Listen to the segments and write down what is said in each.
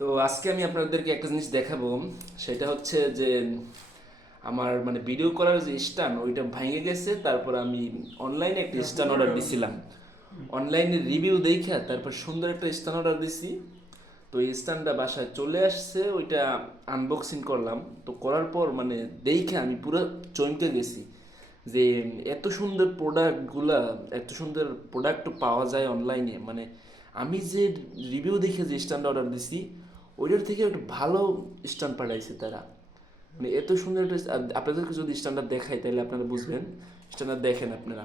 তো আজকে আমি আপনাদেরকে একটা জিনিস দেখাবো। সেটা হচ্ছে যে আমার মানে ভিডিও করার যে স্ট্যান্ড ওইটা ভেঙে গেছে। তারপর আমি অনলাইনে একটা স্ট্যান্ড অর্ডার দিছিলাম, অনলাইনে রিভিউ দেখে তারপর সুন্দর একটা স্ট্যান্ড অর্ডার দিছি। তো এই স্ট্যান্ডটা বাসায় চলে আসছে, ওইটা আনবক্সিং করলাম। তো করার পর মানে দেখে আমি পুরো চমকে গেছি যে এত সুন্দর প্রোডাক্টগুলা, এত সুন্দর প্রোডাক্ট পাওয়া যায় অনলাইনে। মানে আমি যে রিভিউ দেখে যে স্ট্যান্ড অর্ডার দিছি ওইটার থেকে একটু ভালো স্ট্যান্ড পাঠাইছে তারা। মানে এত সুন্দর একটা আপনাদেরকে যদি স্ট্যান্ডার্ড দেখাই তাহলে আপনারা বুঝবেন। স্ট্যান্ডার্ড দেখেন আপনারা,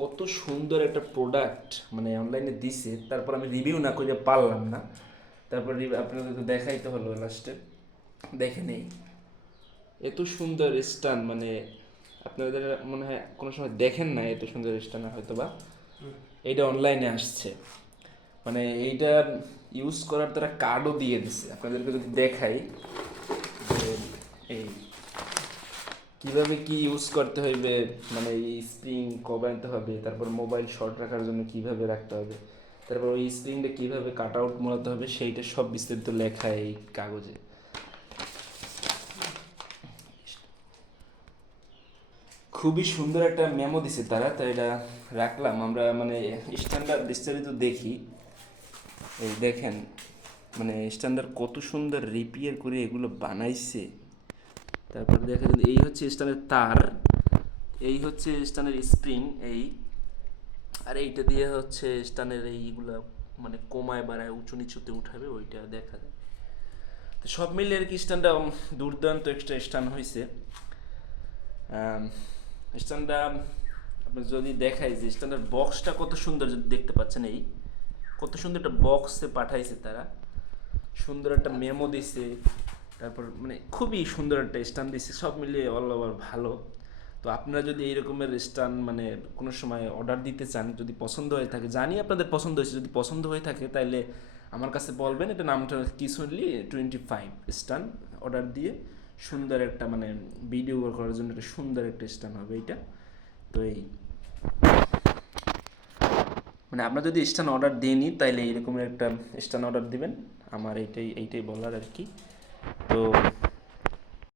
কত সুন্দর একটা প্রোডাক্ট মানে অনলাইনে দিছে। তারপর আমি রিভিউ না করে পারলাম না, তারপর আপনাদেরকে দেখাইতে হলো লাস্টে। দেখে নেই এত সুন্দর স্ট্যান্ড, মানে আপনাদের মনে হয় কোনো সময় দেখেন না এত সুন্দর স্ট্যান্ড হয়তো বা। এইটা অনলাইনে আসছে, মানে এইটা ইউজ করার তারা কার্ডও দিয়ে দিছে। আপনাদেরকে যদি দেখাই যে এই কিভাবে কি ইউজ করতে হইবে, মানে এই স্প্রিং কবে আনতে হবে, তারপর মোবাইল শর্ট রাখার জন্য কিভাবে রাখতে হবে, তারপর ওই স্প্রিংটা কিভাবে কাট আউট মোড়াতে হবে, সেইটা সব বিস্তারিত লেখা এই কাগজে। খুবই সুন্দর একটা মেমো দিছে তারা, তাই এটা রাখলাম। আমরা মানে স্ট্যান্ডার্ড বিস্তারিত দেখি। এই দেখেন মানে স্ট্যান্ডার্ড কত সুন্দর রিপেয়ার করে এগুলো বানাইছে। তারপর দেখেন এই হচ্ছে স্ট্যান্ডের তার, এই হচ্ছে স্ট্যান্ডের স্প্রিং এই, আর এইটা দিয়ে হচ্ছে স্ট্যান্ডের এইগুলো মানে কমায় বাড়ায় উঁচু নিচুতে উঠাবে, ওইটা দেখা যায়। তো সব মিলে আর কি স্ট্যান্ডটা দুর্দান্ত একটা স্ট্যান্ড হয়েছে। স্ট্যান্ডটা আপনি যদি দেখাই যে স্ট্যান্ডার্ড বক্সটা কত সুন্দর, যদি দেখতে পাচ্ছেন এই কত সুন্দর একটা বক্সে পাঠাইছে তারা, সুন্দর একটা মেমো দিছে। তারপর মানে খুবই সুন্দর একটা স্ট্যান্ড দিছে, সব মিলিয়ে অল ওভার ভালো। তো আপনারা যদি এই রকমের স্ট্যান্ড মানে কোনো সময় অর্ডার দিতে চান, যদি পছন্দ হয়ে থাকে, জানি আপনাদের পছন্দ হয়েছে, যদি পছন্দ হয়ে থাকে তাহলে আমার কাছে বলবেন। এটা নামটা কিশোরলি 25 স্ট্যান্ড অর্ডার দিয়ে সুন্দর একটা মানে ভিডিও করার জন্য একটা সুন্দর একটা স্ট্যান্ড হবে এইটা। তো এই মানে আপনার যদি স্ট্যান্ড অর্ডার দিইনি তাইলে এইরকমের একটা স্ট্যান্ড অর্ডার দিবেন। আমার এইটাই বলার আর কি। তো